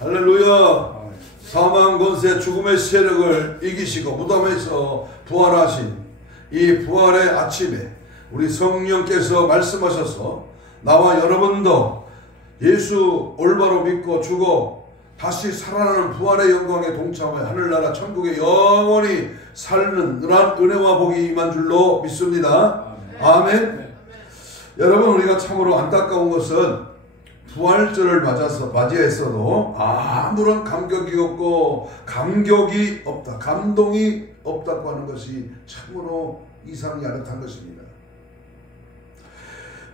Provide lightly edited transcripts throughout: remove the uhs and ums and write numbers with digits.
할렐루야. 사망 권세 죽음의 세력을 이기시고 무덤에서 부활하신 이 부활의 아침에 우리 성령께서 말씀하셔서 나와 여러분도 예수 올바로 믿고 죽어 다시 살아나는 부활의 영광에 동참하여 하늘나라 천국에 영원히 살는 그러한 은혜와 복이 임한 줄로 믿습니다. 아멘. 여러분, 우리가 참으로 안타까운 것은 부활절을 맞이했어도 아무런 감격이 없고 감격이 없다, 감동이 없다고 하는 것이 참으로 이상이 아릇한 것입니다.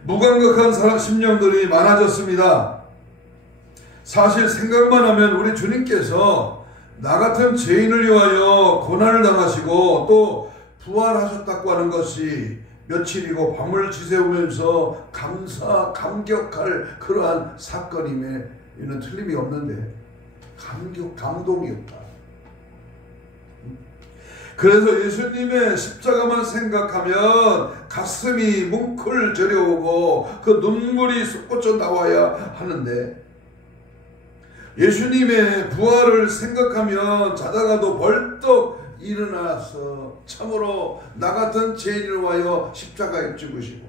무감각한 사람 심령들이 많아졌습니다. 사실 생각만 하면 우리 주님께서 나 같은 죄인을 위하여 고난을 당하시고 또 부활하셨다고 하는 것이 며칠이고 밤을 지새우면서 감격할 그러한 사건임에 이는 틀림이 없는데 감동이 없다. 그래서 예수님의 십자가만 생각하면 가슴이 뭉클 저려오고 그 눈물이 솟구쳐 나와야 하는데, 예수님의 부활을 생각하면 자다가도 벌떡 일어나서 참으로 나 같은 죄인을 위하여 십자가에 죽으시고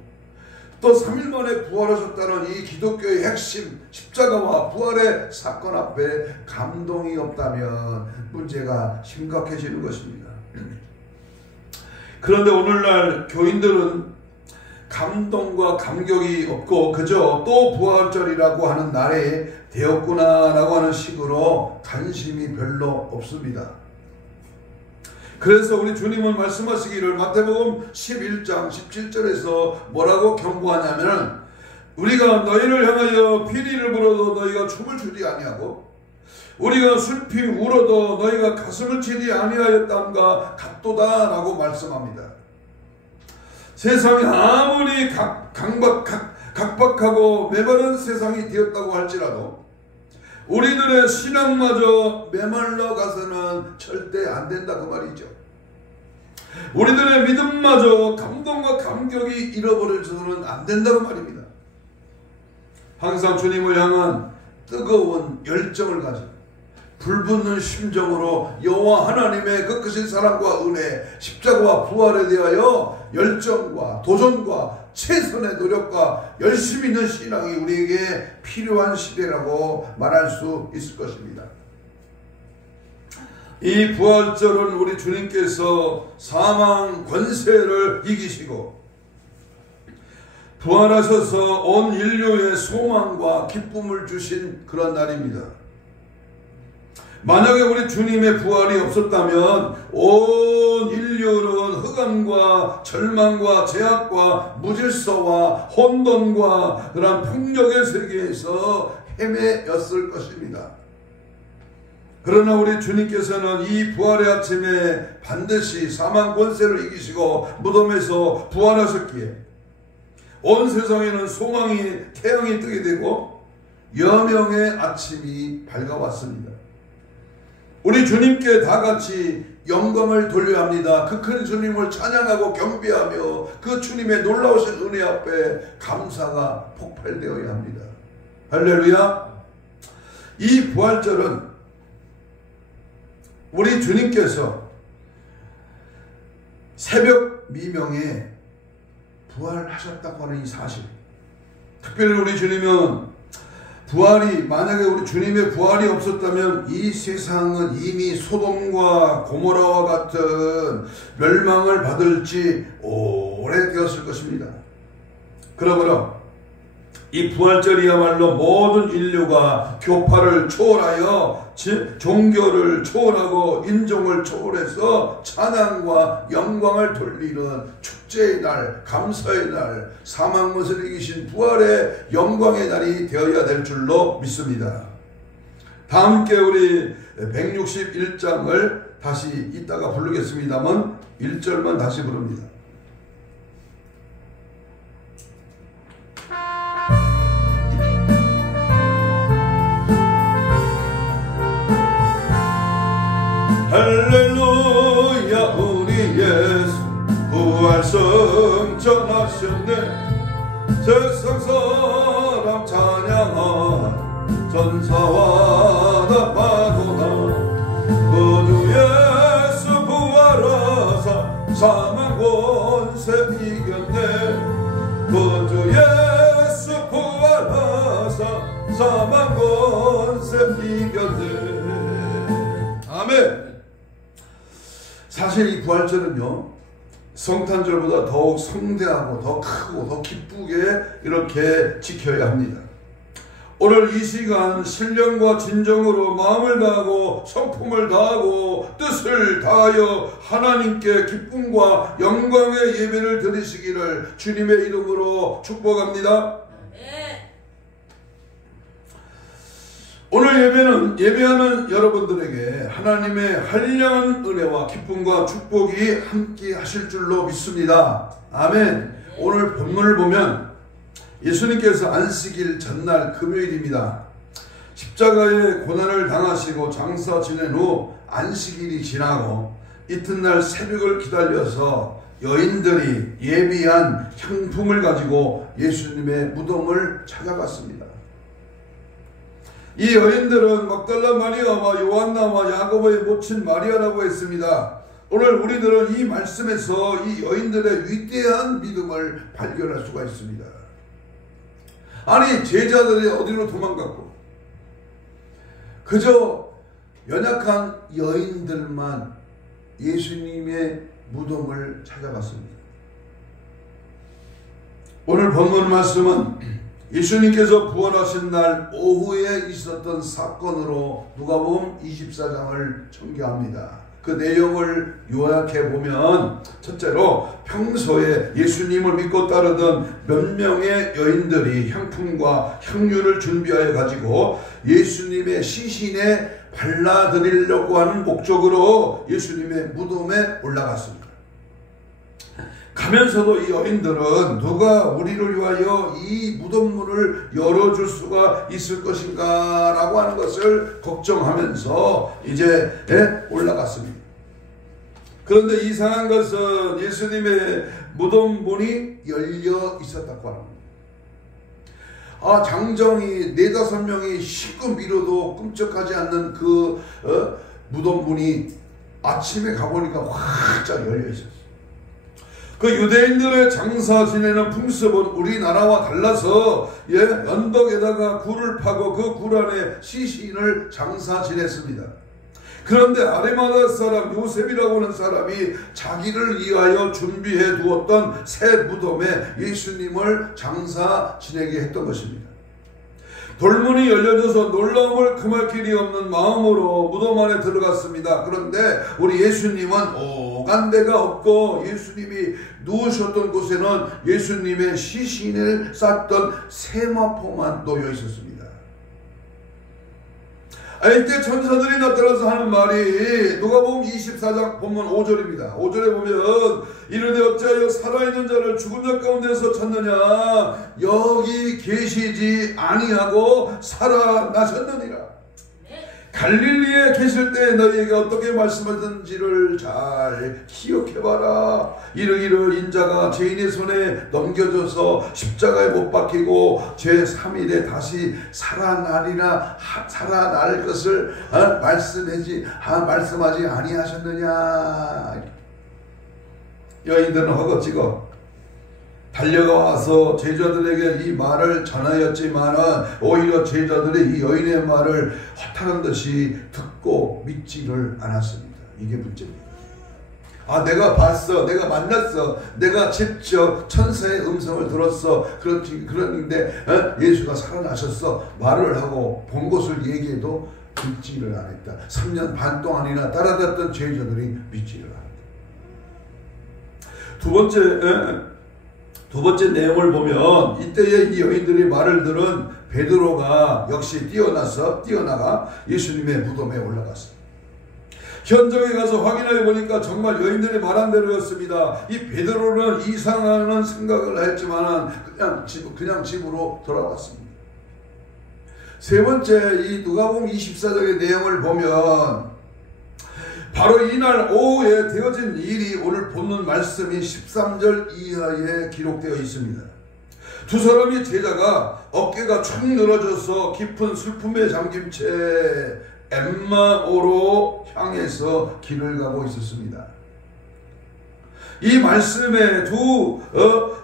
또 3일 만에 부활하셨다는 이 기독교의 핵심 십자가와 부활의 사건 앞에 감동이 없다면 문제가 심각해지는 것입니다. 그런데 오늘날 교인들은 감동과 감격이 없고 그저 또 부활절이라고 하는 날에 되었구나 라고 하는 식으로 관심이 별로 없습니다. 그래서 우리 주님은 말씀하시기를 마태복음 11장 17절에서 뭐라고 경고하냐면, 우리가 너희를 향하여 피리를 불어도 너희가 춤을 추지 아니하고 우리가 슬피 울어도 너희가 가슴을 치지 아니하였담과 같도다 라고 말씀합니다. 세상이 아무리 각박하고 메마른 세상이 되었다고 할지라도 우리들의 신앙마저 메말라 가서는 절대 안 된다 그 말이죠. 우리들의 믿음마저 감동과 감격이 잃어버려서는 안 된다고 말입니다. 항상 주님을 향한 뜨거운 열정을 가지고 불붙는 심정으로 여호와 하나님의 그 크신 사랑과 은혜, 십자가와 부활에 대하여 열정과 도전과 최선의 노력과 열심히 있는 신앙이 우리에게 필요한 시대라고 말할 수 있을 것입니다. 이 부활절은 우리 주님께서 사망 권세를 이기시고 부활하셔서 온 인류의 소망과 기쁨을 주신 그런 날입니다. 만약에 우리 주님의 부활이 없었다면 온 인류는 흑암과 절망과 죄악과 무질서와 혼돈과 그런 폭력의 세계에서 헤매였을 것입니다. 그러나 우리 주님께서는 이 부활의 아침에 반드시 사망 권세를 이기시고 무덤에서 부활하셨기에 온 세상에는 소망이 태양이 뜨게 되고 여명의 아침이 밝아왔습니다. 우리 주님께 다 같이 영광을 돌려야 합니다. 그 큰 주님을 찬양하고 경배하며 그 주님의 놀라우신 은혜 앞에 감사가 폭발되어야 합니다. 할렐루야. 이 부활절은 우리 주님께서 새벽 미명에 부활하셨다고 하는 이 사실, 특별히 우리 주님은 만약에 우리 주님의 부활이 없었다면 이 세상은 이미 소돔과 고모라와 같은 멸망을 받을지 오래되었을 것입니다. 그러므로 이 부활절이야말로 모든 인류가 교파를 초월하여 종교를 초월하고 인종을 초월해서 찬양과 영광을 돌리는 축제의 날, 감사의 날, 사망권세를 이기신 부활의 영광의 날이 되어야 될 줄로 믿습니다. 다 함께 우리 161장을 다시 이따가 부르겠습니다만 1절만 다시 부릅니다. 할렐루야, 우리 예수 부활승천하셨네. 세상 사람 찬양한 전사와 이겨내. 아멘. 사실 이 부활절은요, 성탄절보다 더욱 성대하고 더 크고 더 기쁘게 이렇게 지켜야 합니다. 오늘 이 시간 신령과 진정으로 마음을 다하고 성품을 다하고 뜻을 다하여 하나님께 기쁨과 영광의 예배를 드리시기를 주님의 이름으로 축복합니다. 오늘 예배는 예배하는 여러분들에게 하나님의 한량한 은혜와 기쁨과 축복이 함께 하실 줄로 믿습니다. 아멘. 오늘 본문을 보면 예수님께서 안식일 전날 금요일입니다. 십자가의 고난을 당하시고 장사 지낸 후 안식일이 지나고 이튿날 새벽을 기다려서 여인들이 예비한 향품을 가지고 예수님의 무덤을 찾아갔습니다. 이 여인들은 막달라 마리아와 요한나와 야고보의 모친 마리아라고 했습니다. 오늘 우리들은 이 말씀에서 이 여인들의 위대한 믿음을 발견할 수가 있습니다. 아니, 제자들이 어디로 도망갔고 그저 연약한 여인들만 예수님의 무덤을 찾아갔습니다. 오늘 본문 말씀은 예수님께서 부활하신 날 오후에 있었던 사건으로 누가복음 24장을 전개합니다. 그 내용을 요약해 보면, 첫째로 평소에 예수님을 믿고 따르던 몇 명의 여인들이 향품과 향유를 준비하여 가지고 예수님의 시신에 발라드리려고 하는 목적으로 예수님의 무덤에 올라갔습니다. 가면서도 이 여인들은 누가 우리를 위하여 이 무덤문을 열어줄 수가 있을 것인가 라고 하는 것을 걱정하면서 이제 올라갔습니다. 그런데 이상한 것은 예수님의 무덤문이 열려 있었다고 합니다. 장정이 4-5명이 실컷 밀어도 꿈쩍하지 않는 그 무덤문이 아침에 가보니까 활짝 열려 있었어요. 그 유대인들의 장사 지내는 풍습은 우리나라와 달라서 언덕에다가 굴을 파고 그 굴 안에 시신을 장사 지냈습니다. 그런데 아리마다 사람 요셉이라고 하는 사람이 자기를 위하여 준비해 두었던 새 무덤에 예수님을 장사 지내게 했던 것입니다. 돌문이 열려져서 놀라움을 금할 길이 없는 마음으로 무덤 안에 들어갔습니다. 그런데 우리 예수님은 오간 데가 없고 예수님이 누우셨던 곳에는 예수님의 시신을 쌌던 세마포만 놓여 있었습니다. 이때 천사들이 나타나서 하는 말이 누가복음 24장 본문 5절입니다. 5절에 보면 이르되 어찌하여 살아있는 자를 죽은 자 가운데서 찾느냐, 여기 계시지 아니하고 살아나셨느니라. 갈릴리에 계실 때 너희에게 어떻게 말씀하셨는지를 잘 기억해봐라. 이르기를 인자가 죄인의 손에 넘겨져서 십자가에 못 박히고 제3일에 다시 살아나리라, 살아날 것을 말씀하지 아니하셨느냐. 여인들은 허겁지겁 달려가서 제자들에게 이 말을 전하였지만 오히려 제자들이 이 여인의 말을 허탈한 듯이 듣고 믿지를 않았습니다. 이게 문제입니다. 내가 봤어, 내가 만났어, 내가 직접 천사의 음성을 들었어, 그런데 예수가 살아나셨어 말을 하고 본 것을 얘기해도 믿지를 않았다. 3년 반 동안이나 따라다녔던 제자들이 믿지를 않았다. 두 번째 내용을 보면 이때에 이 여인들이 말을 들은 베드로가 역시 뛰어나가 예수님의 무덤에 올라갔습니다. 현장에 가서 확인해 보니까 정말 여인들이 말한 대로였습니다. 이 베드로는 이상하는 생각을 했지만 그냥 집으로 돌아왔습니다. 세 번째, 이 누가복음 24장의 내용을 보면 바로 이날 오후에 되어진 일이 오늘 본문 말씀인 13절 이하에 기록되어 있습니다. 두 사람의 제자가 어깨가 축 늘어져서 깊은 슬픔에 잠긴 채 엠마오로 향해서 길을 가고 있었습니다. 이 말씀에 두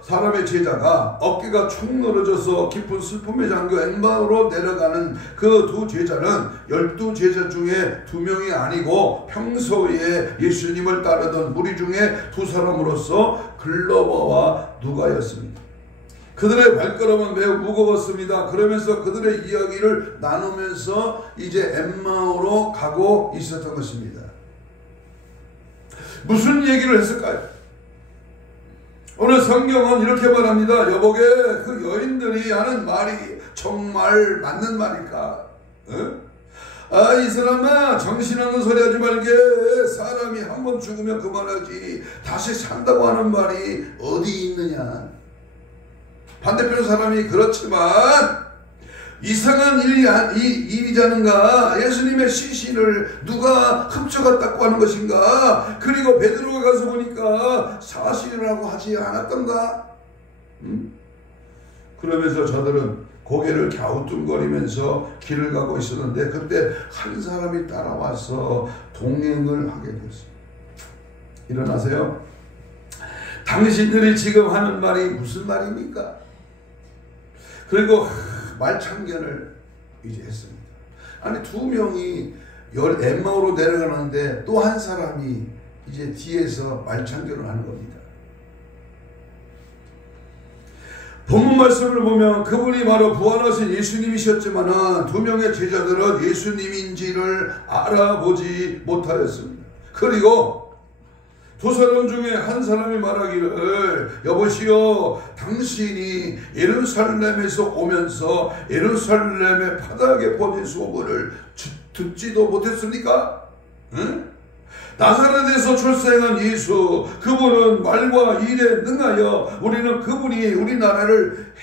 사람의 제자가 어깨가 축 늘어져서 깊은 슬픔에 잠겨 엠마오로 내려가는 그 두 제자는 12제자 중에 2명이 아니고 평소에 예수님을 따르던 무리 중에 두 사람으로서 글로버와 누가였습니다. 그들의 발걸음은 매우 무거웠습니다. 그러면서 그들의 이야기를 나누면서 이제 엠마오로 가고 있었던 것입니다. 무슨 얘기를 했을까요? 오늘 성경은 이렇게 말합니다. 여보게 그 여인들이 하는 말이 정말 맞는 말일까? 이 사람아, 정신없는 소리 하지 말게. 사람이 한 번 죽으면 그만하지 다시 산다고 하는 말이 어디 있느냐. 반대편 사람이 그렇지만 이상한 일이자는가? 예수님의 시신을 누가 훔쳐갔다고 하는 것인가? 그리고 베드로가 가서 보니까 사실이라고 하지 않았던가? 그러면서 저들은 고개를 갸우뚱거리면서 길을 가고 있었는데 그때 한 사람이 따라와서 동행을 하게 되었습니다. 일어나세요. 당신들이 지금 하는 말이 무슨 말입니까? 그리고 말참견을 이제 했습니다. 아니 2명이 엠마오로 내려가는데 또 한 사람이 이제 뒤에서 말참견을 하는 겁니다. 본문 말씀을 보면 그분이 바로 부활하신 예수님이셨지만은 2명의 제자들은 예수님인지를 알아보지 못하였습니다. 그리고 두 사람 중에 한 사람이 말하기를 여보시오, 당신이 예루살렘에서 오면서 예루살렘의 바닥에 퍼진 소문을 듣지도 못했습니까? 응? 나사렛에서 출생한 예수, 그분은 말과 일에 능하여 우리는 그분이 우리나라를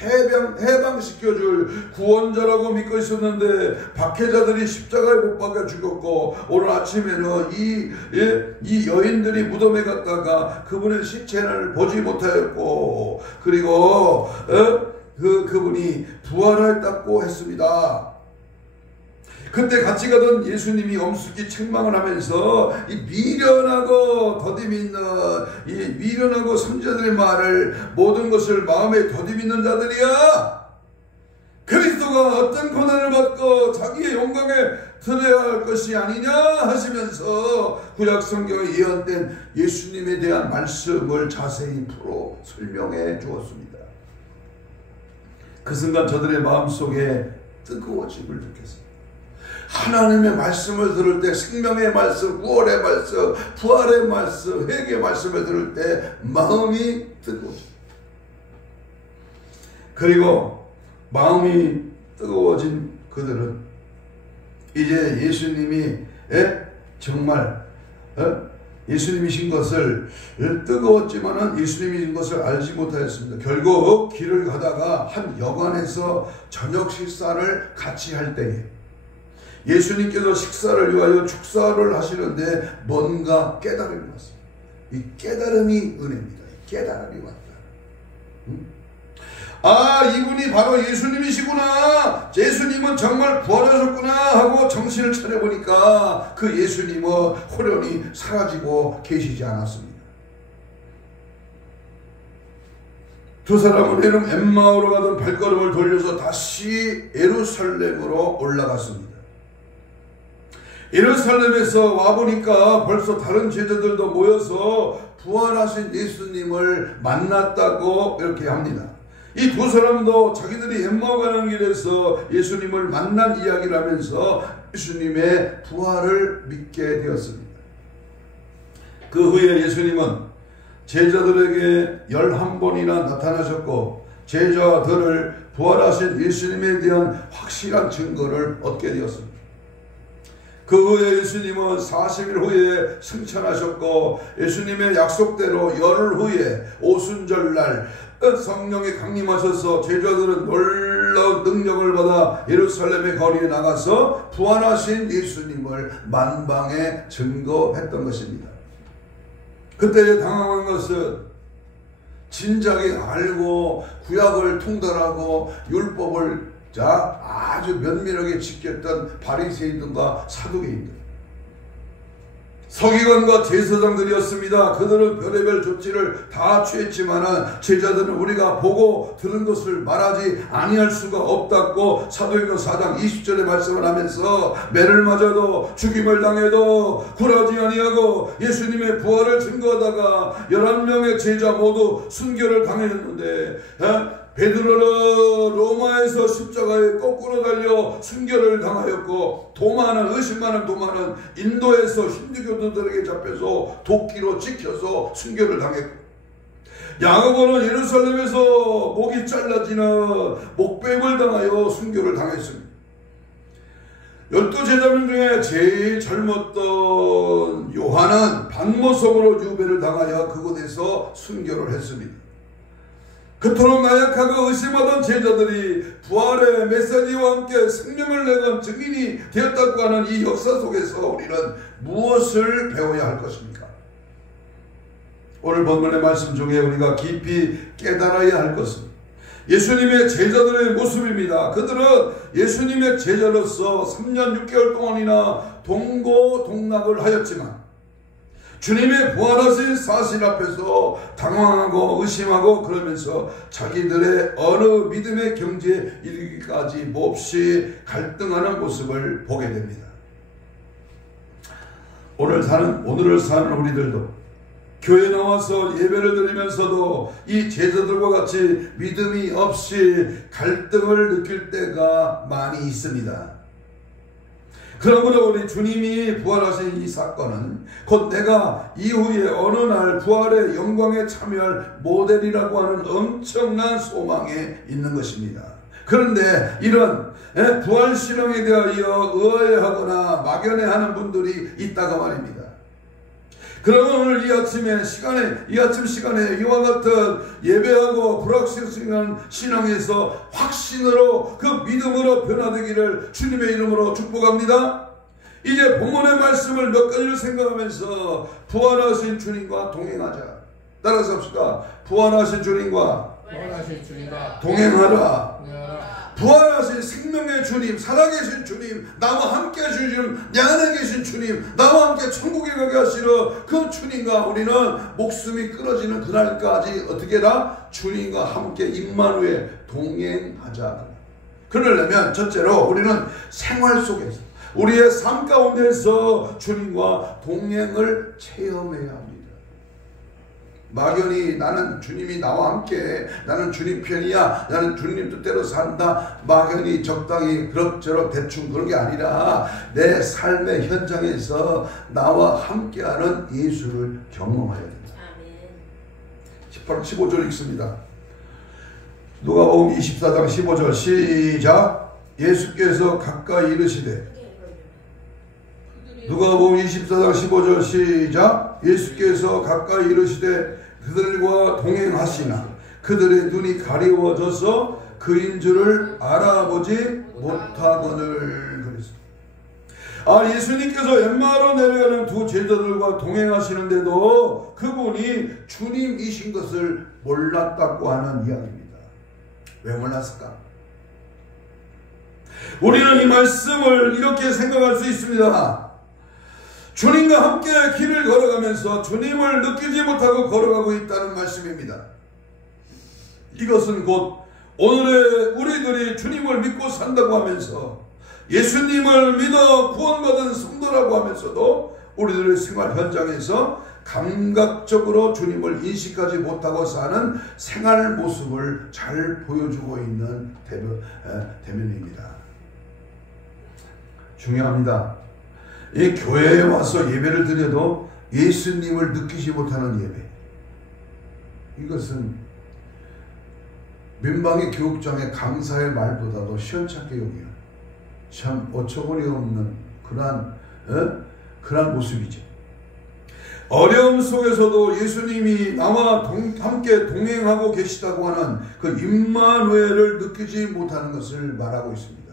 해방시켜줄 구원자라고 믿고 있었는데 박해자들이 십자가에 못 박아 죽였고 오늘 아침에는 이 여인들이 무덤에 갔다가 그분의 시체를 보지 못하였고 그리고 그분이 부활했다고 했습니다. 그때 같이 가던 예수님이 엄숙히 책망을 하면서 이 미련하고 더디밌는 이 미련하고 선지자들의 말을 모든 것을 마음에 더디밌는 자들이야. 그리스도가 어떤 고난을 받고 자기의 영광에 들어야 할 것이 아니냐 하시면서 구약 성경에 예언된 예수님에 대한 말씀을 자세히 풀어 설명해 주었습니다. 그 순간 저들의 마음속에 뜨거워짐을 느꼈습니다. 하나님의 말씀을 들을 때 생명의 말씀, 구원의 말씀, 부활의 말씀, 회개의 말씀을 들을 때 마음이 뜨거워집니다. 그리고 마음이 뜨거워진 그들은 이제 예수님이 정말 예수님이신 것을 뜨거웠지만은 예수님이신 것을 알지 못하였습니다. 결국 길을 가다가 한 여관에서 저녁 식사를 같이 할 때에 예수님께서 식사를 위하여 축사를 하시는데 뭔가 깨달음이 왔습니다. 이 깨달음이 은혜입니다. 깨달음이 왔다. 이분이 바로 예수님이시구나. 예수님은 정말 부활하셨구나 하고 정신을 차려보니까 그 예수님은 호련히 사라지고 계시지 않았습니다. 두 사람은 엠마오로 가던 발걸음을 돌려서 다시 예루살렘으로 올라갔습니다. 예루살렘에서 와보니까 벌써 다른 제자들도 모여서 부활하신 예수님을 만났다고 이렇게 합니다. 이 두 사람도 자기들이 엠마오 가는 길에서 예수님을 만난 이야기를 하면서 예수님의 부활을 믿게 되었습니다. 그 후에 예수님은 제자들에게 11번이나 나타나셨고 제자들을 부활하신 예수님에 대한 확실한 증거를 얻게 되었습니다. 그 후에 예수님은 40일 후에 승천하셨고 예수님의 약속대로 열흘 후에 오순절날 성령이 강림하셔서 제자들은 놀라운 능력을 받아 예루살렘의 거리에 나가서 부활하신 예수님을 만방에 증거했던 것입니다. 그때 당황한 것은 진작에 알고 구약을 통달하고 율법을 아주 면밀하게 지켰던 바리새인들과 사두개인들. 서기관과 제사장들이었습니다. 그들은 별의별 조치를 다 취했지만은 제자들은 우리가 보고 들은 것을 말하지 아니할 수가 없다고 사도행전 4장 20절에 말씀을 하면서 매를 맞아도 죽임을 당해도 굴하지 아니하고 예수님의 부활을 증거하다가 11명의 제자 모두 순교를 당했는데 베드로는 로마에서 십자가에 거꾸로 달려 순교를 당하였고 의심 많은 도마는 인도에서 힌두교도들에게 잡혀서 도끼로 찍혀서 순교를 당했고 야고보는 예루살렘에서 목이 잘라지는 목뱀을 당하여 순교를 당했습니다. 12제자명 중에 제일 젊었던 요한은 반모섬으로 유배를 당하여 그곳에서 순교를 했습니다. 그토록 나약하고 의심하던 제자들이 부활의 메시지와 함께 생명을 내건 증인이 되었다고 하는 이 역사 속에서 우리는 무엇을 배워야 할 것입니까? 오늘 본문의 말씀 중에 우리가 깊이 깨달아야 할 것은 예수님의 제자들의 모습입니다. 그들은 예수님의 제자로서 3년 6개월 동안이나 동고동락을 하였지만 주님의 부활하신 사실 앞에서 당황하고 의심하고 그러면서 자기들의 어느 믿음의 경지에 이르기까지 몹시 갈등하는 모습을 보게 됩니다. 오늘을 사는 우리들도 교회 나와서 예배를 드리면서도 이 제자들과 같이 믿음이 없이 갈등을 느낄 때가 많이 있습니다. 그러므로 우리 주님이 부활하신 이 사건은 곧 내가 이후에 어느 날 부활의 영광에 참여할 모델이라고 하는 엄청난 소망에 있는 것입니다. 그런데 이런 부활 신앙에 대하여 의아해하거나 막연해하는 분들이 있다가 말입니다. 그러면 오늘 이 아침 시간에 이와 같은 예배하고 불확실한 신앙에서 확신으로 그 믿음으로 변화되기를 주님의 이름으로 축복합니다. 이제 본문의 말씀을 몇 가지를 생각하면서 부활하신 주님과 동행하자. 따라서 합시다. 부활하신 주님과 동행하라. 부활하신 생명의 주님, 살아계신 주님, 나와 함께 하신 주님, 내 안에 계신 주님, 나와 함께 천국에 가게 하시는 그 주님과 우리는 목숨이 끊어지는 그날까지 어떻게 해라? 주님과 함께 임마누엘 동행하자. 그러려면 첫째로 우리는 생활 속에서 우리의 삶 가운데서 주님과 동행을 체험해야 합니다. 막연히 나는 주님이 나와 함께 나는 주님 편이야, 나는 주님 뜻대로 산다, 막연히 적당히 그럭저럭 대충 그런 게 아니라 내 삶의 현장에서 나와 함께하는 예수를 경험해야 된다. 15절 읽습니다. 누가복음 24장 15절 시작. 예수께서 가까이 이르시되, 누가복음 24장 15절 시작. 예수께서 가까이 이르시되 그들과 동행하시나 그들의 눈이 가리워져서 그인 줄을 알아보지 못하거늘. 그랬습니다. 예수님께서 엠마오로 내려가는 두 제자들과 동행하시는데도 그분이 주님이신 것을 몰랐다고 하는 이야기입니다. 왜 몰랐을까? 우리는 이 말씀을 이렇게 생각할 수 있습니다. 주님과 함께 길을 걸어가면서 주님을 느끼지 못하고 걸어가고 있다는 말씀입니다. 이것은 곧 오늘의 우리들이 주님을 믿고 산다고 하면서 예수님을 믿어 구원받은 성도라고 하면서도 우리들의 생활 현장에서 감각적으로 주님을 인식하지 못하고 사는 생활 모습을 잘 보여주고 있는 대면입니다. 중요합니다. 이 교회에 와서 예배를 드려도 예수님을 느끼지 못하는 예배, 이것은 민방위 교육장의 강사의 말보다도 시원찮게 여기요. 참 어처구니 없는 그러한 모습이죠. 어려움 속에서도 예수님이 나와 함께 동행하고 계시다고 하는 그 임마누엘을 느끼지 못하는 것을 말하고 있습니다.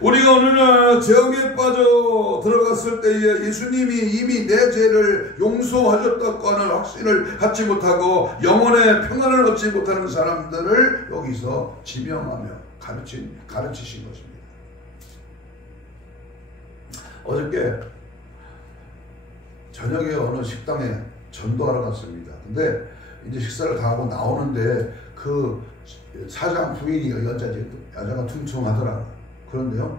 우리가 어느 날 죄악에 빠져 들어갔을 때에 예수님이 이미 내 죄를 용서하셨다고 하는 확신을 갖지 못하고 영혼의 평안을 얻지 못하는 사람들을 여기서 지명하며 가르치신 것입니다. 어저께 저녁에 어느 식당에 전도하러 갔습니다. 근데 이제 식사를 다 하고 나오는데 그 사장 부인이 여자가 퉁퉁하더라고요. 그런데요,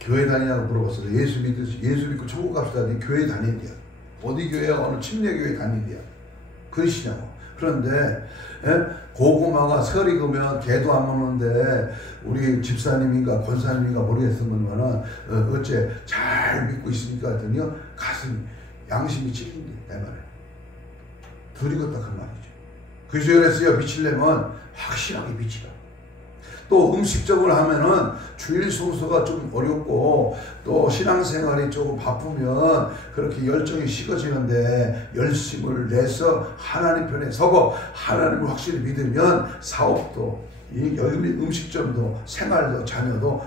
교회 다니냐고 물어봤어요. 예수 믿고 천국 갑시다. 교회 다닌대요. 어디 교회야? 어느 침례교회 다닌대요. 그러시냐고. 그런데 고구마가 설이 그면 개도 안 먹는데 우리 집사님인가 권사님인가 모르겠으면은 어째 잘 믿고 있습니까? 했더니요, 가슴 양심이 찔린대. 내 말에 들이겠다 그 말이죠. 그래서 그랬어요. 미치려면 확실하게 미치라. 또 음식적으로 하면은 주일 성수가 좀 어렵고 또 신앙생활이 조금 바쁘면 그렇게 열정이 식어지는데 열심을 내서 하나님 편에 서고 하나님을 확실히 믿으면 사업도 음식점도 생활도 자녀도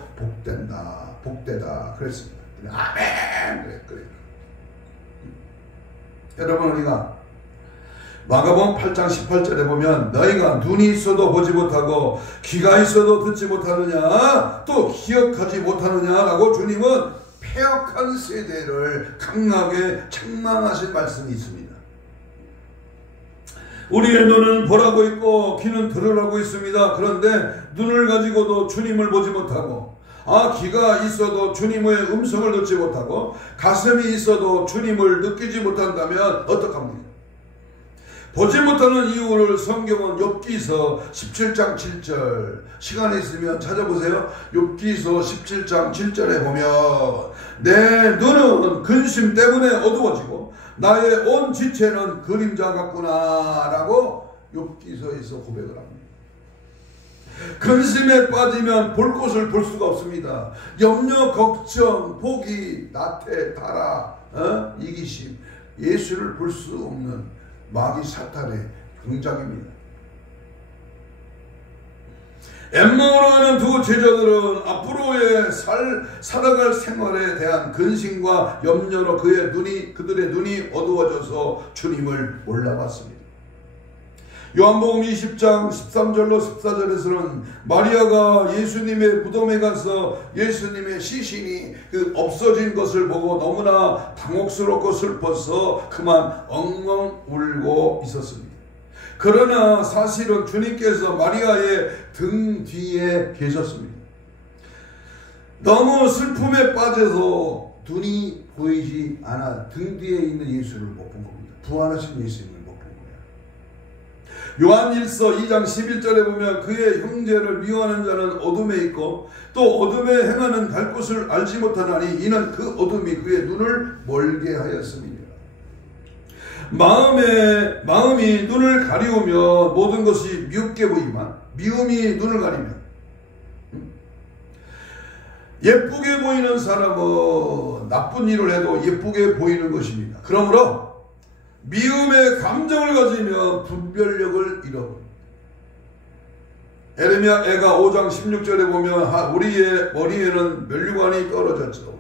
복되다 그랬습니다. 아멘 그래. 여러분, 우리가 마가복음 8장 18절에 보면 너희가 눈이 있어도 보지 못하고 귀가 있어도 듣지 못하느냐 또 기억하지 못하느냐라고 주님은 패역한 세대를 강하게 책망하신 말씀이 있습니다. 우리의 눈은 보라고 있고 귀는 들으라고 있습니다. 그런데 눈을 가지고도 주님을 보지 못하고 귀가 있어도 주님의 음성을 듣지 못하고 가슴이 있어도 주님을 느끼지 못한다면 어떡합니까? 보지 못하는 이유를 성경은 욥기서 17장 7절 시간이 있으면 찾아보세요. 욥기서 17장 7절에 보면 내 눈은 근심 때문에 어두워지고 나의 온 지체는 그림자 같구나 라고 욥기서에서 고백을 합니다. 근심에 빠지면 볼 곳을 볼 수가 없습니다. 염려, 걱정, 포기, 나태, 타라, 이기심, 예수를 볼 수 없는 마귀 사탄의 등장입니다. 엠마오로 가는 두 제자들은 앞으로의 살아갈 생활에 대한 근심과 염려로 그들의 눈이 어두워져서 주님을 몰라봤습니다. 요한복음 20장 13절로 14절에서는 마리아가 예수님의 무덤에 가서 예수님의 시신이 없어진 것을 보고 너무나 당혹스럽고 슬퍼서 그만 엉엉 울고 있었습니다. 그러나 사실은 주님께서 마리아의 등 뒤에 계셨습니다. 너무 슬픔에 빠져서 눈이 보이지 않아 등 뒤에 있는 예수를 못 본 겁니다. 부활하신 예수님을 못 본 거예요. 요한일서 2장 11절에 보면 그의 형제를 미워하는 자는 어둠에 있고 또 어둠에 행하는 갈 곳을 알지 못하나니 이는 그 어둠이 그의 눈을 멀게 하였습니다. 마음이 눈을 가리우면 모든 것이 미흡게 보이지만 미움이 눈을 가리면 예쁘게 보이는 사람은 나쁜 일을 해도 예쁘게 보이는 것입니다. 그러므로 미움의 감정을 가지면 분별력을 잃어버립니다. 에레미야가 5장 16절에 보면 우리의 머리에는 멸류관이 떨어졌죠.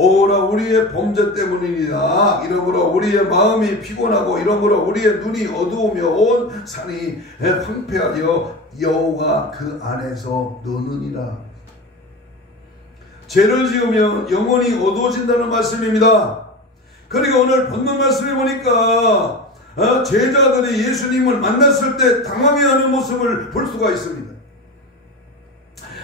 오라 우리의 범죄 때문이니라. 이러므로 우리의 마음이 피곤하고 이러므로 우리의 눈이 어두우며 온 산이 황폐하여 여호와 그 안에서 노느니라. 죄를 지으면 영혼이 어두워진다는 말씀입니다. 그리고 오늘 본문 말씀에 보니까 제자들이 예수님을 만났을 때 당황해하는 모습을 볼 수가 있습니다.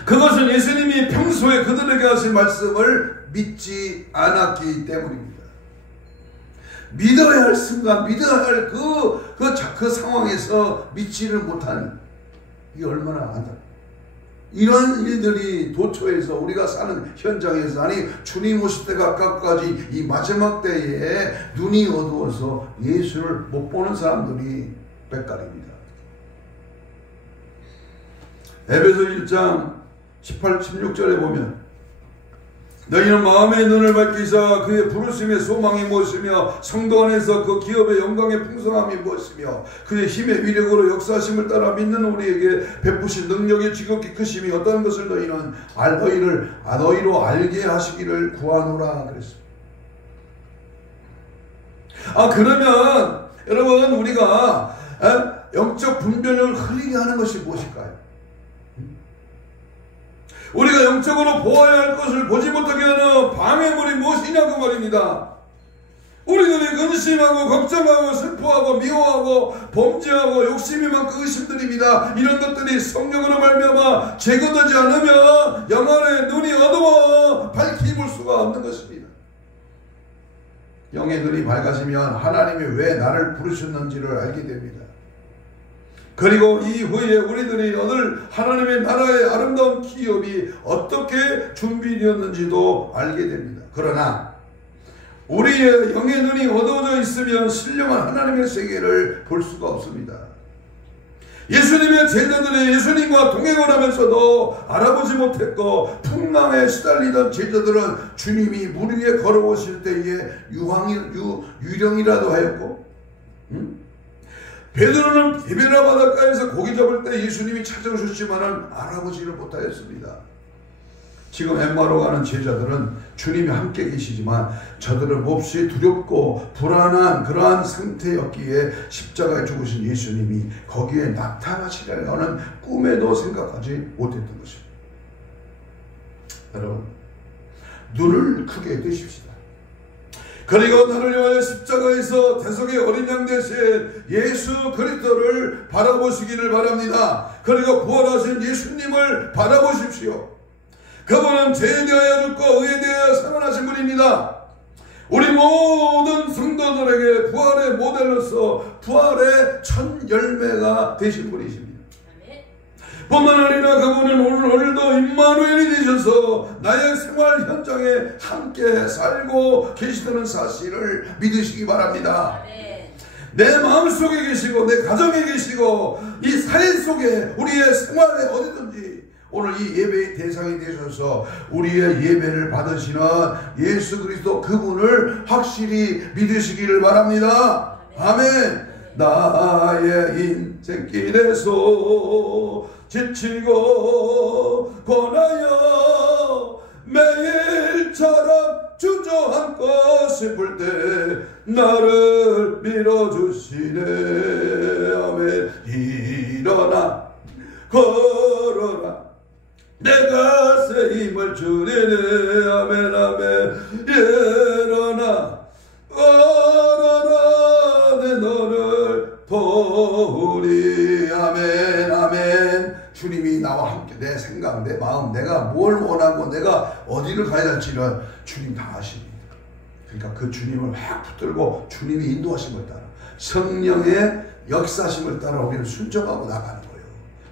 그것은 예수님이 평소에 그들에게 하신 말씀을 믿지 않았기 때문입니다. 믿어야 할 순간, 믿어야 할 그 상황에서 믿지를 못하는, 이게 얼마나 안타깝다. 이런 일들이 도처에서 우리가 사는 현장에서, 아니 주님 오실 때가 가까워지 이 마지막 때에 눈이 어두워서 예수를 못 보는 사람들이 백갈입니다. 에베소 1장 18, 16절에 보면 너희는 마음의 눈을 밝히사 그의 부르심의 소망이 무엇이며 성도 안에서 그 기업의 영광의 풍성함이 무엇이며 그의 힘의 위력으로 역사하심을 따라 믿는 우리에게 베푸신 능력의 지극히 크심이 어떤 것을 너희로 알게 하시기를 구하노라 그랬습니다. 그러면 여러분 우리가 영적 분별력을 흘리게 하는 것이 무엇일까요? 우리가 영적으로 보아야 할 것을 보지 못하게 하는 방해물이 무엇이냐 그 말입니다. 우리들이 근심하고 걱정하고 슬퍼하고 미워하고 범죄하고 욕심이 많고 의심들입니다. 이런 것들이 성령으로 말미암아 제거되지 않으면 영혼의 눈이 어두워 밝히 볼 수가 없는 것입니다. 영의 눈이 밝아지면 하나님이 왜 나를 부르셨는지를 알게 됩니다. 그리고 이후에 우리들이 얻을 하나님의 나라의 아름다운 기업이 어떻게 준비되었는지도 알게 됩니다. 그러나 우리의 영의 눈이 어두워져 있으면 신령한 하나님의 세계를 볼 수가 없습니다. 예수님의 제자들이 예수님과 동행을 하면서도 알아보지 못했고 풍랑에 시달리던 제자들은 주님이 물 위에 걸어오실 때에 유령이라도 하였고 베드로는 디베라 바닷가에서 고기 잡을 때 예수님이 찾아오셨지만은 알아보지를 못하였습니다. 지금 엠마로 가는 제자들은 주님이 함께 계시지만 저들은 몹시 두렵고 불안한 그러한 상태였기에 십자가에 죽으신 예수님이 거기에 나타나시려는 꿈에도 생각하지 못했던 것입니다. 여러분, 눈을 크게 뜨십시다. 그리고 나를 위하여 십자가에서 대속의 어린 양 대신 예수 그리스도를 바라보시기를 바랍니다. 그리고 부활하신 예수님을 바라보십시오. 그분은 죄에 대하여 죽고 의에 대하여 살아나신 분입니다. 우리 모든 성도들에게 부활의 모델로서 부활의 첫 열매가 되신 분이십니다. 뿐만 아니라 그분은 오늘도 임마누엘이 되셔서 나의 생활 현장에 함께 살고 계시다는 사실을 믿으시기 바랍니다. 내 마음속에 계시고 내 가정에 계시고 이 사회 속에 우리의 생활에 어디든지 오늘 이 예배의 대상이 되셔서 우리의 예배를 받으시는 예수 그리스도 그분을 확실히 믿으시기를 바랍니다. 아멘. 나의 인생길에서 지치고 고나여 매일처럼 주저앉고 싶을 때 나를 밀어주시네. 아멘. 일어나 걸어라 내가 새 힘을 주리네. 아멘 아멘. 일어나 걸어라 내 너를 도우리. 아멘 아멘. 주님이 나와 함께 내 생각 내 마음 내가 뭘 원하고 내가 어디를 가야 할지를 주님 다 아십니다. 그러니까 그 주님을 확 붙들고 주님이 인도하심을 따라 성령의 역사심을 따라 우리는 순종하고 나가는 거예요.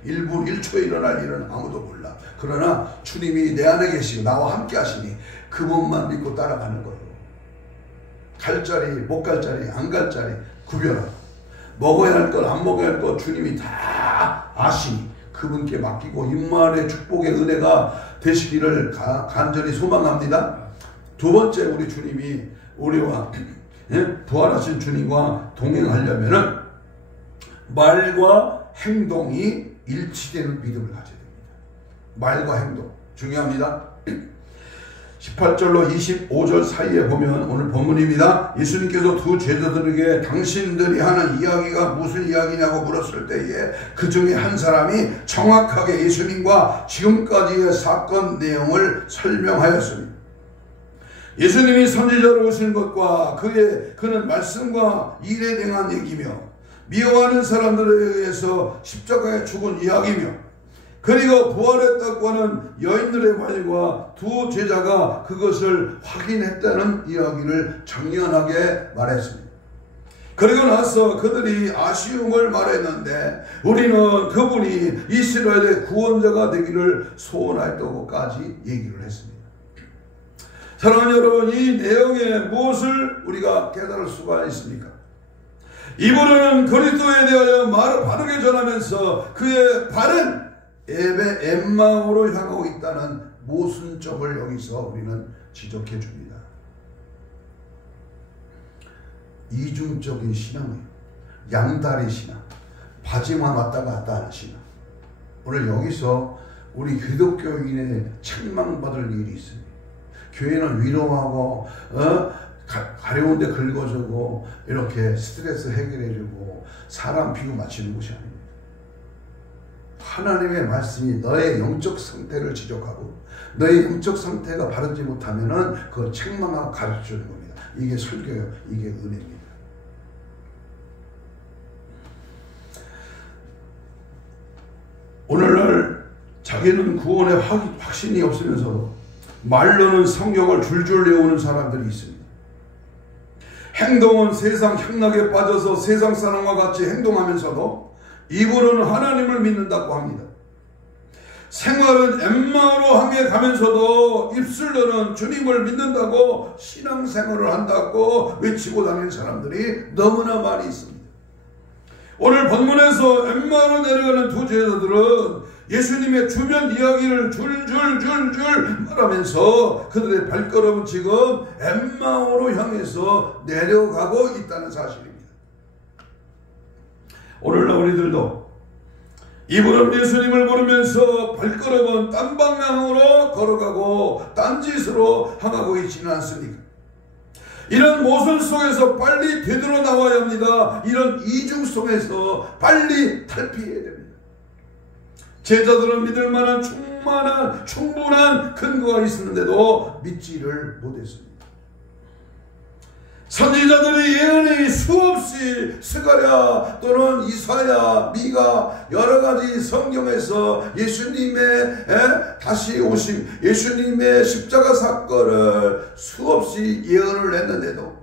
1분 1초에 일어날 일은 아무도 몰라. 그러나 주님이 내 안에 계시고 나와 함께 하시니 그분만 믿고 따라가는 거예요. 갈 자리 못 갈 자리 안 갈 자리 구별하고 먹어야 할 것 안 먹어야 할 것 주님이 다 아시니 그분께 맡기고 임마누엘의 축복의 은혜가 되시기를 간절히 소망합니다. 두 번째, 우리 주님이 우리와 부활하신 주님과 동행하려면은 말과 행동이 일치되는 믿음을 가져야 됩니다. 말과 행동 중요합니다. 18절로 25절 사이에 보면 오늘 본문입니다. 예수님께서 두 제자들에게 당신들이 하는 이야기가 무슨 이야기냐고 물었을 때에 그 중에 한 사람이 정확하게 예수님과 지금까지의 사건 내용을 설명하였습니다. 예수님이 선지자로 오신 것과 그는 말씀과 일에 대한 얘기며 미워하는 사람들에 의해서 십자가에 죽은 이야기며 그리고 부활했다고 하는 여인들의 말과 두 제자가 그것을 확인했다는 이야기를 정연하게 말했습니다. 그리고 나서 그들이 아쉬움을 말했는데 우리는 그분이 이스라엘의 구원자가 되기를 소원했다고까지 얘기를 했습니다. 사랑하는 여러분, 이 내용에 무엇을 우리가 깨달을 수가 있습니까? 이분은 그리스도에 대하여 말을 바르게 전하면서 그의 발은 엠마오로 향하고 있다는 모순점을 여기서 우리는 지적해 줍니다. 이중적인 신앙이에요. 양다리 신앙, 바지만 왔다 갔다 하는 신앙. 오늘 여기서 우리 기독교인의 책망받을 일이 있습니다. 교회는 위로하고 가려운 데 긁어주고 이렇게 스트레스 해결해주고 사람 비유 맞추는 것이 아닙니다. 하나님의 말씀이 너의 영적 상태를 지적하고 너의 영적 상태가 바르지 못하면은 그걸 책망하고 가르쳐주는 겁니다. 이게 설교예요. 이게 은혜입니다. 오늘날 자기는 구원에 확신이 없으면서도 말로는 성경을 줄줄 외우는 사람들이 있습니다. 행동은 세상 향락에 빠져서 세상 사람과 같이 행동하면서도 입으로는 하나님을 믿는다고 합니다. 생활은 엠마오로 향해 가면서도 입술로는 주님을 믿는다고 신앙생활을 한다고 외치고 다니는 사람들이 너무나 많이 있습니다. 오늘 본문에서 엠마오로 내려가는 두 제자들은 예수님의 주변 이야기를 줄줄줄줄 말하면서 그들의 발걸음은 지금 엠마오로 향해서 내려가고 있다는 사실입니다. 오늘날 우리들도 입으로는 예수님을 부르면서 발걸음은 딴 방향으로 걸어가고 딴 짓으로 향하고 있지는 않습니까? 이런 모순 속에서 빨리 되돌아 나와야 합니다. 이런 이중 속에서 빨리 탈피해야 됩니다. 제자들은 믿을 만한 충분한 근거가 있었는데도 믿지를 못했습니다. 선지자들의 예언이 수없이 스가랴 또는 이사야, 미가 여러가지 성경에서 예수님의 다시 오심, 예수님의 십자가 사건을 수없이 예언을 했는데도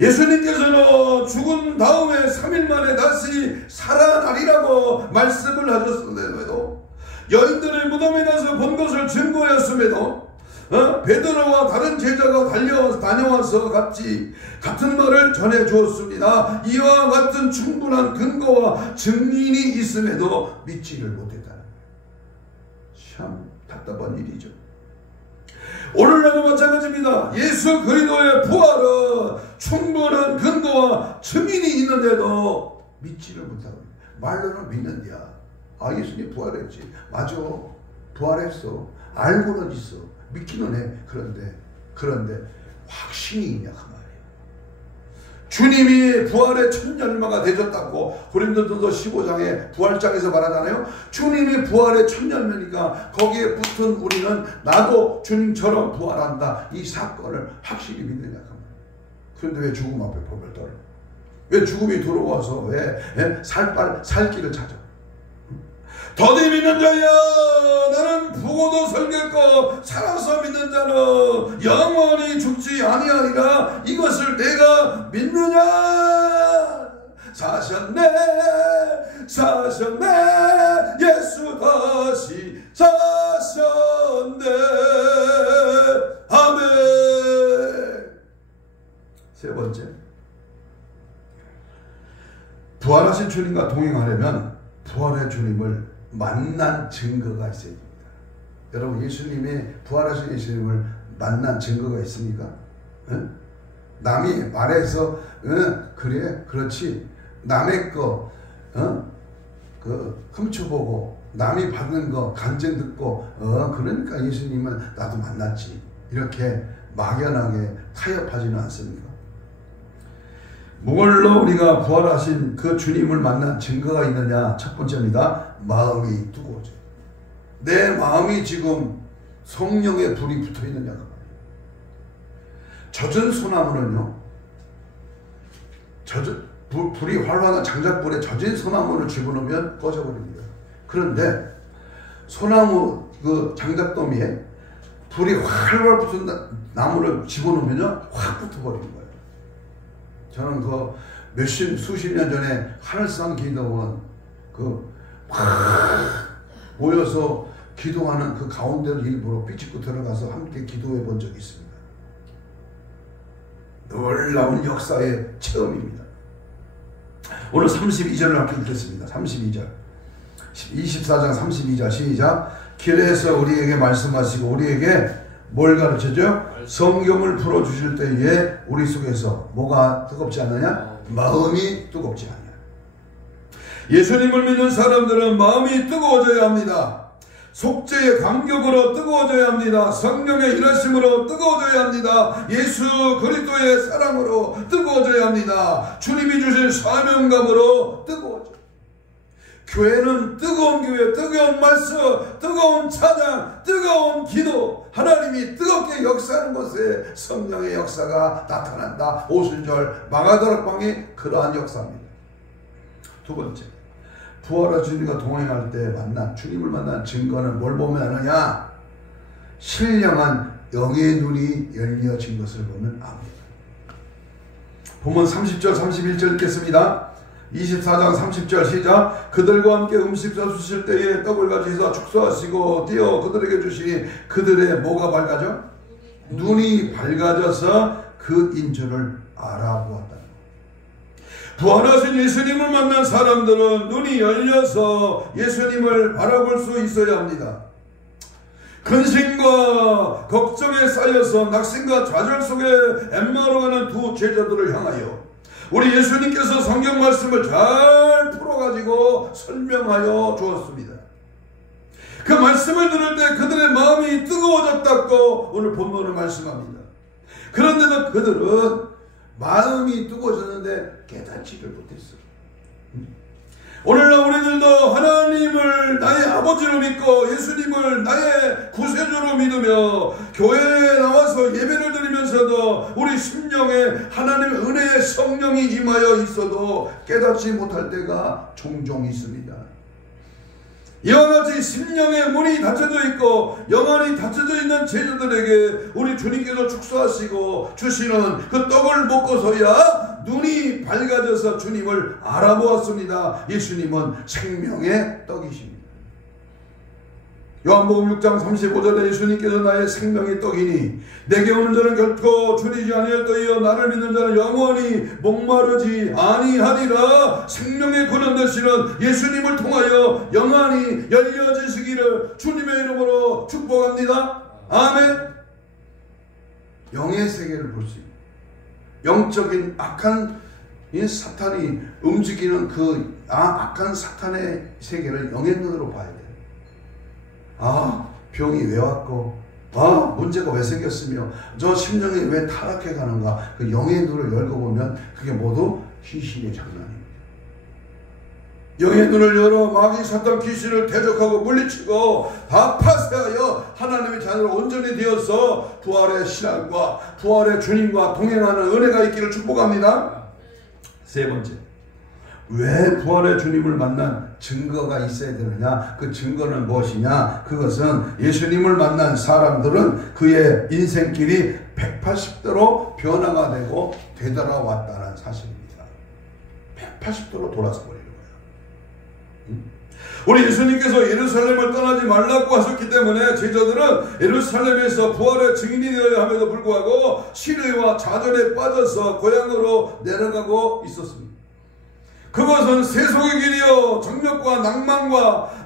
예수님께서는 죽은 다음에 3일 만에 다시 살아나리라고 말씀을 하셨는데도 여인들의 무덤에 가서 본 것을 증거했음에도 베드로와 다른 제자가 다녀와서 같은 말을 전해 주었습니다. 이와 같은 충분한 근거와 증인이 있음에도 믿지를 못했다는 거예요. 참 답답한 일이죠. 오늘날도 마찬가지입니다. 예수 그리스도의 부활은 충분한 근거와 증인이 있는데도 믿지를 못하고 말로는 믿는데야. 아, 예수님 부활했지. 맞아. 부활했어. 알고는 있어. 믿기는 해. 그런데 확신이 있냐 그 말이에요. 주님이 부활의 첫 열매가 되셨다고 고린도전서 15장에 부활장에서 말하잖아요. 주님이 부활의 첫 열매니까 거기에 붙은 우리는 나도 주님처럼 부활한다. 이 사건을 확실히 믿느냐 그 말이에요. 그런데 왜 죽음 앞에 법을 떨어? 왜 죽음이 들어와서 왜 살 길을 찾아? 더디 믿는 자야 나는 보고도 설겠고 살아서 믿는 자는 영원히 죽지 아니하리라. 이것을 내가 믿느냐? 사셨네 예수 다시 사셨네. 아멘. 세 번째, 부활하신 주님과 동행하려면 부활의 주님을 만난 증거가 있어야 됩니다. 여러분, 예수님의 부활하신 예수님을 만난 증거가 있습니까? 응? 남이 말해서 그래 그렇지 남의 거 훔쳐보고 남이 받는 거 간증 듣고 그러니까 예수님은 나도 만났지 이렇게 막연하게 타협하지는 않습니까? 무엇로 우리가 부활하신 그 주님을 만난 증거가 있느냐? 첫 번째입니다. 마음이 뜨거워져요. 내 마음이 지금 성령의 불이 붙어 있느냐가 말이에요. 젖은 소나무는요, 불이 활활한 장작불에 젖은 소나무를 집어넣으면 꺼져버립니다. 그런데 소나무 그 장작더미에 불이 활활 붙은 나무를 집어넣으면 확 붙어버리는 거예요. 저는 수십 년 전에 하늘산 기도원 모여서 기도하는 그 가운데를 일부러 삐집고 들어가서 함께 기도해 본 적이 있습니다. 놀라운 역사의 체험입니다. 오늘 32절을 함께 읽겠습니다. 32절 24장 32절 시작. 길에서 우리에게 말씀하시고 우리에게 뭘 가르쳐줘? 성경을 풀어주실 때에 우리 속에서 뭐가 뜨겁지 않느냐? 마음이 뜨겁지 않느냐. 예수님을 믿는 사람들은 마음이 뜨거워져야 합니다. 속죄의 감격으로 뜨거워져야 합니다. 성령의 일하심으로 뜨거워져야 합니다. 예수 그리스도의 사랑으로 뜨거워져야 합니다. 주님이 주신 사명감으로 뜨거워져야 합니다. 교회는 뜨거운 교회, 뜨거운 말씀, 뜨거운 찬양, 뜨거운 기도, 하나님이 뜨겁게 역사하는 곳에 성령의 역사가 나타난다. 오순절 마가다락방이 그러한 역사입니다. 두 번째, 부활의 주님과 동행할 때 주님을 만난 증거는 뭘 보면 아느냐? 신령한 영의 눈이 열려진 것을 보면 압니다. 본문 30절 31절 읽겠습니다. 24장 30절 시작. 그들과 함께 음식 잡수실 때에 떡을 가지사 축사하시고 띄어 그들에게 주시니 그들의 뭐가 밝아져? 눈이 밝아져서 그인 줄을 알아보았다. 부활하신 예수님을 만난 사람들은 눈이 열려서 예수님을 바라볼 수 있어야 합니다. 근심과 걱정에 쌓여서 낙심과 좌절 속에 엠마오로 가는 두 제자들을 향하여 우리 예수님께서 성경 말씀을 잘 풀어가지고 설명하여 주었습니다. 그 말씀을 들을 때 그들의 마음이 뜨거워졌다고 오늘 본문을 말씀합니다. 그런데도 그들은 마음이 뜨거워졌는데 깨닫지를 못했어요. 오늘날 우리들도 하나님을 나의 아버지로 믿고 예수님을 나의 구세주로 믿으며 교회에 나와서 예배를 드리면서도 우리 심령에 하나님의 은혜의 성령이 임하여 있어도 깨닫지 못할 때가 종종 있습니다. 이와 같이 심령의 문이 닫혀져 있고 영혼이 닫혀져 있는 제자들에게 우리 주님께서 축사하시고 주시는 그 떡을 먹고서야 눈이 밝아져서 주님을 알아보았습니다. 예수님은 생명의 떡이십니다. 요한복음 6장 35절에 예수님께서 나의 생명의 떡이니 내게 오는 자는 결코 줄이지 아니할 터이요 나를 믿는 자는 영원히 목마르지 아니하리라. 생명의 근원 되시는 예수님을 통하여 영안이 열려지시기를 주님의 이름으로 축복합니다. 아멘. 영의 세계를 볼 수 있는 영적인 악한 이 사탄이 움직이는 그 악한 사탄의 세계를 영의 눈으로 봐야 돼요. 병이 왜 왔고 문제가 왜 생겼으며 저 심령이 왜 타락해 가는가. 그 영의 눈을 열고 보면 그게 모두 귀신의 장난입니다. 영의 눈을 열어 마귀 사탄 귀신을 대적하고 물리치고 다 파쇄하여 하나님의 자녀로 온전히 되어서 부활의 신앙과 부활의 주님과 동행하는 은혜가 있기를 축복합니다. 세 번째, 왜 부활의 주님을 만난 증거가 있어야 되느냐? 그 증거는 무엇이냐? 그것은 예수님을 만난 사람들은 그의 인생길이 180도로 변화가 되고 되돌아왔다는 사실입니다. 180도로 돌아서 버리는 거예요. 우리 예수님께서 예루살렘을 떠나지 말라고 하셨기 때문에 제자들은 예루살렘에서 부활의 증인이 되어야 함에도 불구하고 시뢰와 좌절에 빠져서 고향으로 내려가고 있었습니다. 그것은 세속의 길이요 정욕과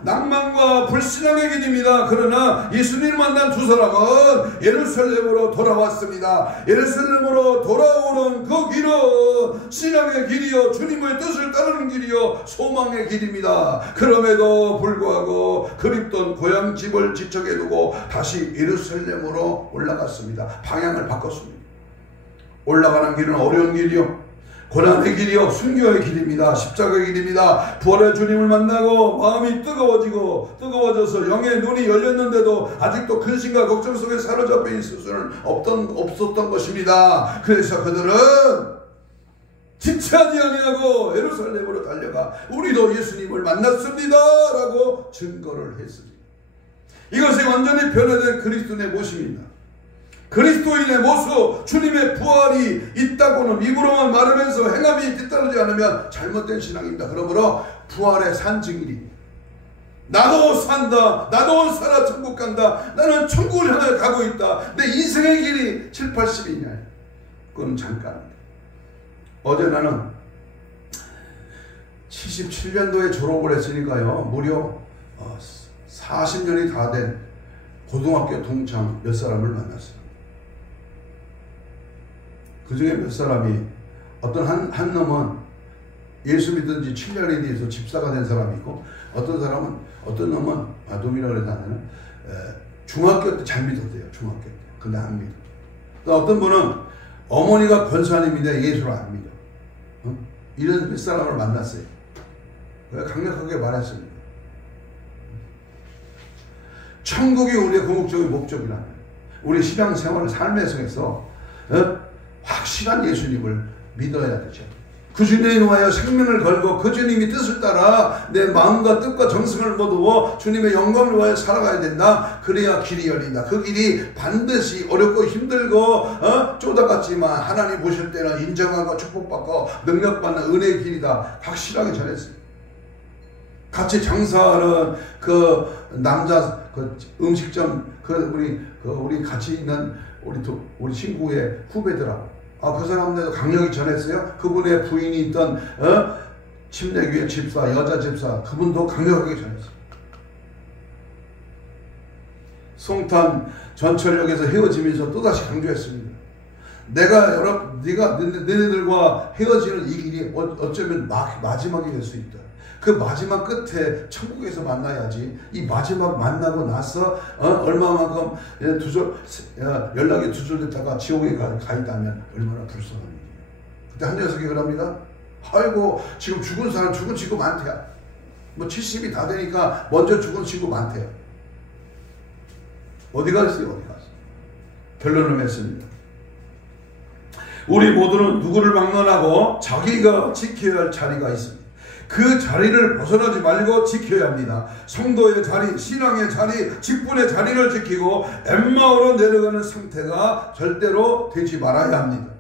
낭만과 불신앙의 길입니다. 그러나 예수님을 만난 두 사람은 예루살렘으로 돌아왔습니다. 예루살렘으로 돌아오는 그 길은 신앙의 길이요 주님의 뜻을 따르는 길이요 소망의 길입니다. 그럼에도 불구하고 그립던 고향 집을 지척에 두고 다시 예루살렘으로 올라갔습니다. 방향을 바꿨습니다. 올라가는 길은 어려운 길이요 고난의 길이요 순교의 길입니다. 십자가의 길입니다. 부활의 주님을 만나고 마음이 뜨거워져서 영의 눈이 열렸는데도 아직도 근심과 걱정 속에 사로잡혀 있을 수는 없었던 것입니다. 그래서 그들은 지체하지 아니하고 예루살렘으로 달려가 우리도 예수님을 만났습니다 라고 증거를 했습니다. 이것이 완전히 변화된 그리스도인의 모습입니다. 그리스도인의 모습, 주님의 부활이 있다고는 입으로만 말하면서 행함이 뒤따르지 않으면 잘못된 신앙입니다. 그러므로 부활의 산 증인입니다. 나도 산다. 나도 살아 천국 간다. 나는 천국을 향해 가고 있다. 내 인생의 길이 7, 80이냐. 그건 잠깐입니다. 어제 나는 77년도에 졸업을 했으니까요. 무려 40년이 다 된 고등학교 동창 몇 사람을 만났어요. 그 중에 몇 사람이 어떤 한 놈은 예수 믿은 지 7년이 돼서 집사가 된 사람이 있고 어떤 놈은 아돔이라고 그래서 하면은 중학교 때 잘 믿었대요. 중학교 때. 근데 안 믿어. 또 어떤 분은 어머니가 권사님인데 예수를 안 믿어. 이런 몇 사람을 만났어요. 강력하게 말했습니다. 천국이 우리의 궁극적인 목적이라면 우리 신앙생활 삶에서 확실한 예수님을 믿어야 되죠. 그 주님에 위하여 생명을 걸고 그 주님이 뜻을 따라 내 마음과 뜻과 정성을 모두어 주님의 영광을 위하여 살아가야 된다. 그래야 길이 열린다. 그 길이 반드시 어렵고 힘들고 쪼다같지만 하나님 보실 때는 인정하고 축복받고 능력받는 은혜의 길이다. 확실하게 전했어요. 같이 장사하는 그 남자 그 음식점 우리 같이 있는 우리 친구의 후배들하고 그 사람들도 강력히 전했어요. 그분의 부인이 있던 침례교회 집사, 여자 집사, 그분도 강력하게 전했어요. 송탄 전철역에서 헤어지면서 또다시 강조했습니다. 네가 너네들과 헤어지는 이 길이 어쩌면 마지막이 될 수 있다. 그 마지막 끝에 천국에서 만나야지. 이 마지막 만나고 나서 얼마만큼 연락이 두절됐다가 지옥에 가 있다면 얼마나 불쌍한 일이에요. 그때 한 녀석이 그럽니다. 아이고 지금 죽은 사람 죽은 친구 많대요. 뭐 70이 다 되니까 먼저 죽은 친구 많대요. 어디 갔어요? 어디 갔어요? 결론을 맺습니다. 우리 모두는 누구를 막론하고 자기가 지켜야 할 자리가 있습니다. 그 자리를 벗어나지 말고 지켜야 합니다. 성도의 자리, 신앙의 자리, 직분의 자리를 지키고 엠마오로 내려가는 상태가 절대로 되지 말아야 합니다.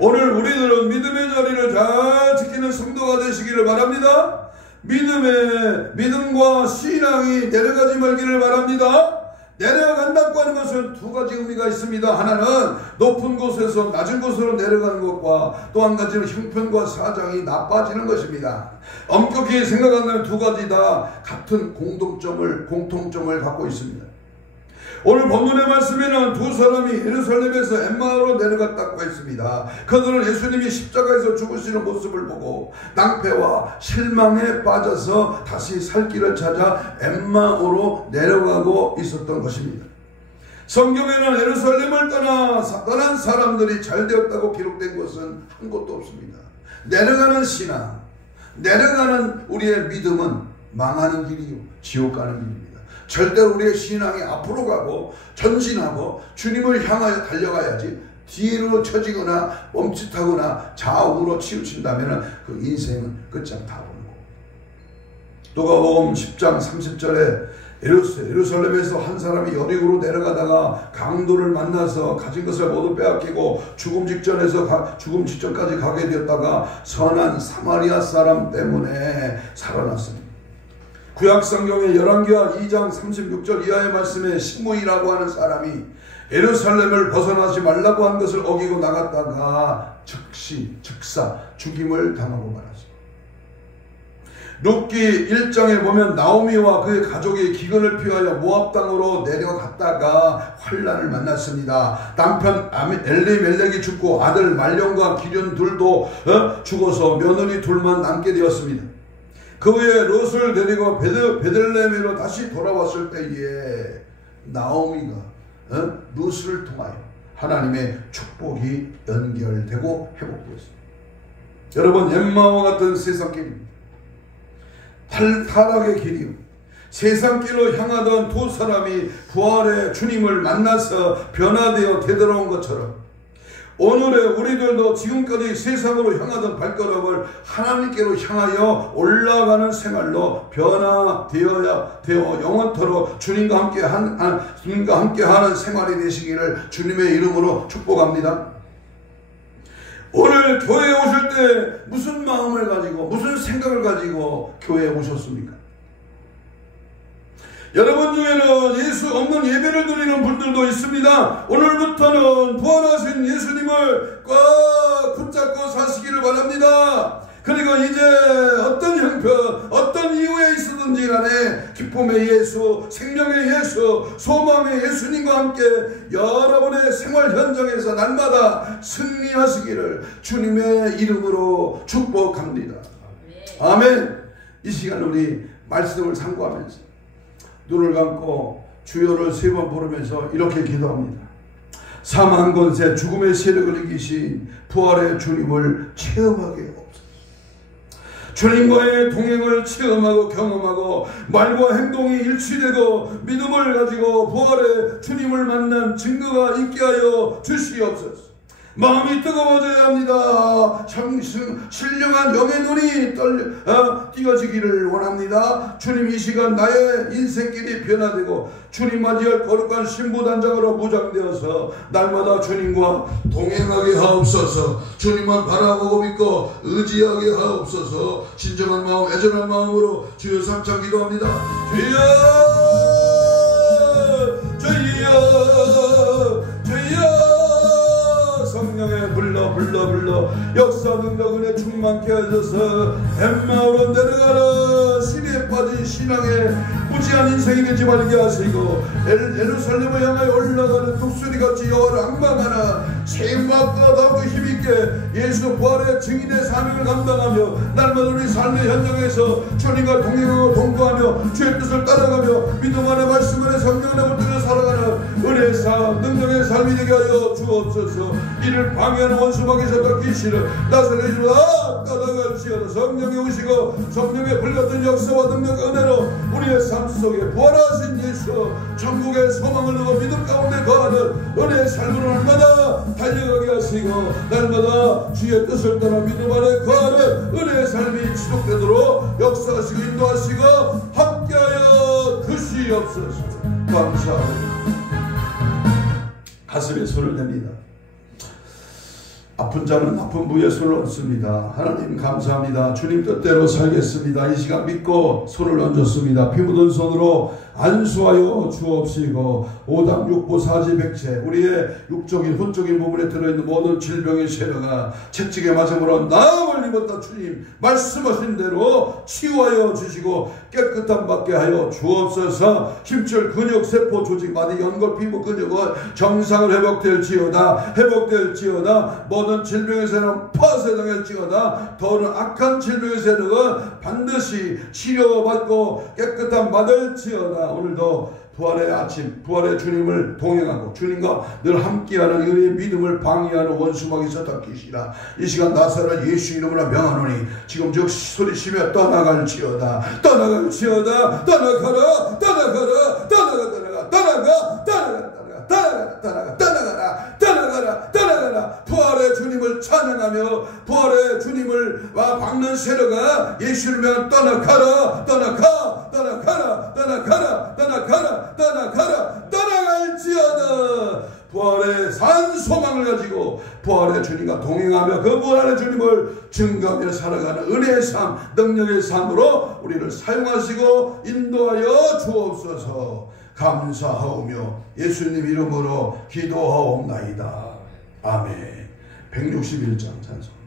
오늘 우리들은 믿음의 자리를 잘 지키는 성도가 되시기를 바랍니다. 믿음과 신앙이 내려가지 말기를 바랍니다. 내려간다고 하는 것은 두 가지 의미가 있습니다. 하나는 높은 곳에서 낮은 곳으로 내려가는 것과 또 한 가지는 형편과 사정이 나빠지는 것입니다. 엄격히 생각하는 두 가지 다 같은 공통점을 갖고 있습니다. 오늘 본문의 말씀에는 두 사람이 예루살렘에서 엠마오로 내려갔다고 했습니다. 그들은 예수님이 십자가에서 죽으시는 모습을 보고 낭패와 실망에 빠져서 다시 살 길을 찾아 엠마오로 내려가고 있었던 것입니다. 성경에는 예루살렘을 떠난 사람들이 잘 되었다고 기록된 것은 한 곳도 없습니다. 내려가는 신앙, 내려가는 우리의 믿음은 망하는 길이요 지옥 가는 길입니다. 절대로 우리의 신앙이 앞으로 가고 전진하고 주님을 향하여 달려가야지 뒤로 처지거나 멈칫하거나 좌우로 치우친다면 그 인생은 끝장 다 보는 거고. 누가복음 10장 30절에 예루살렘에서 한 사람이 여리고로 내려가다가 강도를 만나서 가진 것을 모두 빼앗기고 죽음 직전까지 가게 되었다가 선한 사마리아 사람 때문에 살아났습니다. 구약성경의 열왕기하 2장 36절 이하의 말씀에 시므이라고 하는 사람이 예루살렘을 벗어나지 말라고 한 것을 어기고 나갔다가 즉사 죽임을 당하고 말았습니다. 룻기 1장에 보면 나오미와 그의 가족이 기근을 피하여 모압 땅으로 내려갔다가 환난을 만났습니다. 남편 엘리멜렉이 죽고 아들 말론과 기륜 둘도 죽어서 며느리 둘만 남게 되었습니다. 그 후에 롯을 데리고 베들레헴으로 다시 돌아왔을 때에 나오미가 롯을 통하여 하나님의 축복이 연결되고 회복되었습니다. 여러분, 엠마오와 같은 세상길입니다. 타락의 길이요. 세상길로 향하던 두 사람이 부활의 주님을 만나서 변화되어 되돌아온 것처럼 오늘의 우리들도 지금까지 세상으로 향하던 발걸음을 하나님께로 향하여 올라가는 생활로 변화되어 영원토록 주님과 함께하는 생활이 되시기를 주님의 이름으로 축복합니다. 오늘 교회에 오실 때 무슨 마음을 가지고 무슨 생각을 가지고 교회에 오셨습니까? 여러분 중에는 예수 없는 예배를 드리는 분들도 있습니다. 오늘부터는 부활하신 예수님을 꽉 붙잡고 사시기를 바랍니다. 그리고 이제 어떤 형편, 어떤 이유에 있었든지 간에 기쁨의 예수, 생명의 예수, 소망의 예수님과 함께 여러분의 생활 현장에서 날마다 승리하시기를 주님의 이름으로 축복합니다. 아멘. 이 시간 우리 말씀을 상고하면서 눈을 감고 주여를 3번 부르면서 이렇게 기도합니다. 사망 권세 죽음의 세력을 이기신 부활의 주님을 체험하게 없소서. 주님과의 동행을 체험하고 경험하고 말과 행동이 일치되고 믿음을 가지고 부활의 주님을 만난 증거가 있게 하여 주시옵소서. 마음이 뜨거워져야 합니다. 신령한 영의 눈이 띄어지기를 원합니다. 주님, 이 시간 나의 인생길이 변화되고 주님 맞이할 거룩한 신부단장으로 무장되어서 날마다 주님과 동행하게 하옵소서. 주님만 바라보고 믿고 의지하게 하옵소서. 진정한 마음, 애절한 마음으로 주여 삼창 기도합니다. 주여, 주여, 주여. 성령의 불러 역사 능력 은혜 충만케 하셔서 엠마오로 내려가라. 신에 빠진 신앙의 무지한 인생이 되지 말게 하시고 예루살렘을 향하여 올라가는 독수리같이 여호와를 앙망하나 세임받고 더욱 힘있게 예수 부활의 증인의 사명을 감당하며 날마다 우리 삶의 현장에서 주님과 동행하고 동거하며 주의 뜻을 따라가며 믿음 안에 말씀 안에 성령 안에 붙들려 살아가는 은혜의 삶 능력의 삶이 되게 하여 주옵소서. 이를 방해하는 원수마귀에서 귀신을 나서내주라. 따라갈지어다. 성령이 오시고 성령의 불같은 역사와 능력 은혜로 우리의 삶 속에 부활하신 예수 천국의 소망을 누고 믿음 가운데 거하는 은혜의 삶으로 날마다 달려가게 하시고 날마다 주의 뜻을 따라 믿음 안에 거하는 은혜의 삶이 지속되도록 역사하시고 인도하시고 함께하여 주시옵소서. 감사합니다. 가슴에 손을 댑니다. 아픈 자는 아픈 부위에 손을 얹습니다. 하나님 감사합니다. 주님 뜻대로 살겠습니다. 이 시간 믿고 손을 얹었습니다. 피 묻은 손으로 안수하여 주옵시고 오당 육부 사지 백체 우리의 육적인 혼적인 부분에 들어있는 모든 질병의 세력아 채찍에 맞음으로 나음을 입었다. 주님 말씀하신 대로 치유하여 주시고 깨끗함 받게 하여 주옵소서. 힘줄 근육 세포 조직 마디 연골 피부 근육은 정상을 회복될지어다. 모든 질병의 세력은 파쇄당할지어다. 더는 악한 질병의 세력은 반드시 치료받고 깨끗함 받을지어다. 오늘도 부활의 아침, 부활의 주님을 동행하고 주님과 늘 함께하는 은혜의 믿음을 방해하는 원수마귀에서 덮기시라. 이 시간 나사렛 예수 이름으로 명하노니 지금 즉 소리치며 떠나갈지어다. 떠나가라. 부활의 주님을 찬양하며 부활의 주님을 박는 세력아 예수를 명한 떠나갈지어다. 부활의 산 소망을 가지고 부활의 주님과 동행하며 그 부활의 주님을 증거하며 살아가는 은혜의 삶, 능력의 삶으로 우리를 사용하시고 인도하여 주옵소서. 감사하오며 예수님 이름으로 기도하옵나이다. 아멘. 161장 찬송.